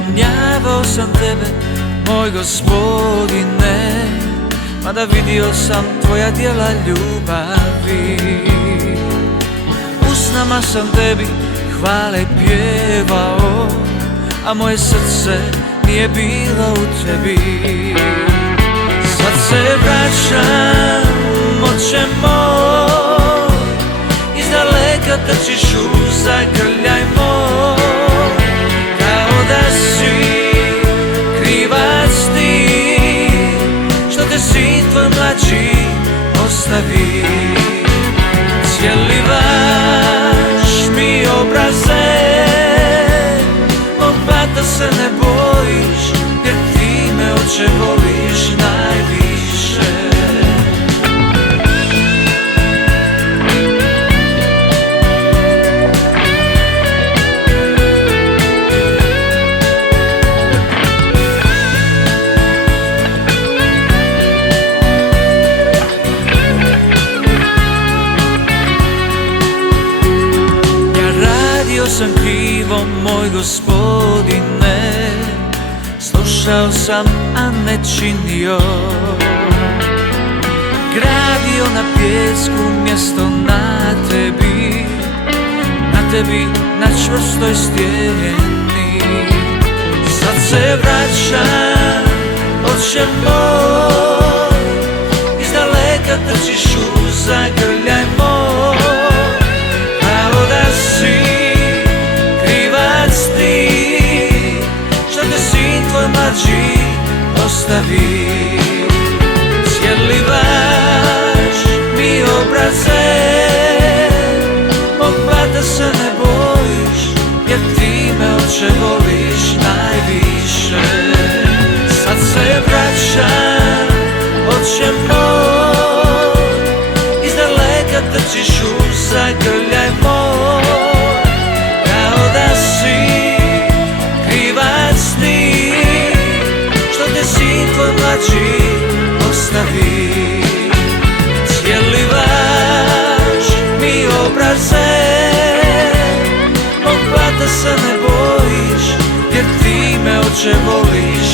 Ranjavao sam tebe, moj gospodine, mada vidio sam tvoja djela ljubavi. Usnama sam tebi hvale pjevao, a moje srce nije bilo u tebi. Sad se vraćam, oče moj, izdaleka trčiš u zagrljaj moj, kao da si krivac ti, što te sin tvoj mlađi ostavi. Cijelivaš mi obraze, mog brata se ne bojiš, jer ti me, oče, voliš najviše. Radio sam krivo, moj gospodine, slušao sam, a ne činio. Gradio na pijesku mjesto na tebi, na čvrstoj stijeni. Sad se vraćam, oče moj, izdaleka trčiš u zagrljaj moj, kao da si krivac ti, što te sin tvoj mlađi ostavi. Cijelivaš mi obraze, mog brata se ne bojiš, jer ti me, oče, voliš najviše. Sad se vraćam, oče moj, izdaleka trčiš u zagrljaj moj, kao da si krivac ti, što te sin tvoj mlađi ostavi. Cijelivaš mi obraze, mog brata se ne bojiš, jer ti me, oče, voliš